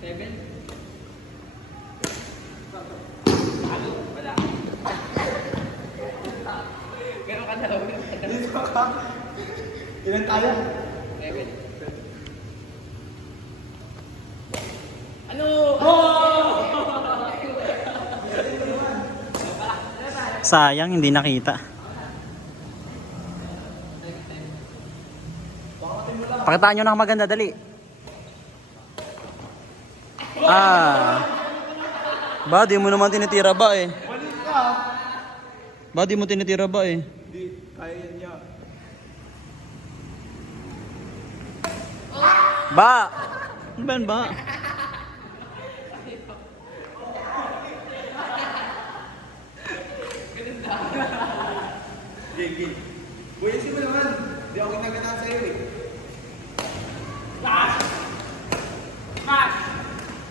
7. Wala. Ganun ka daw. Dito ka. Ilan tayo? 7. Ano? Sayang, hindi nakita. Pakitaan nyo ng maganda, dali. Ba, di mo naman tinitira ba eh. Walis ka. Ba, di mo tinitira ba eh. Hindi, kaya yan niya. Ba! Ano ba yan ba? Gigi. Buyasin mo naman. Hindi ako ginaganan sa'yo eh.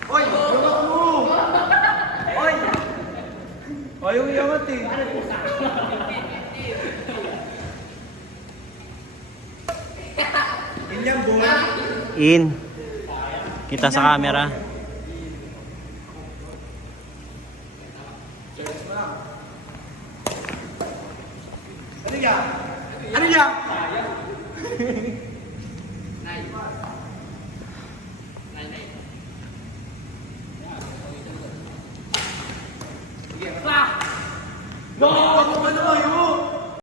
Oy! Yung ako mo! Oy! Ayaw iyangat eh. Inyang boy. In. Kita sa camera.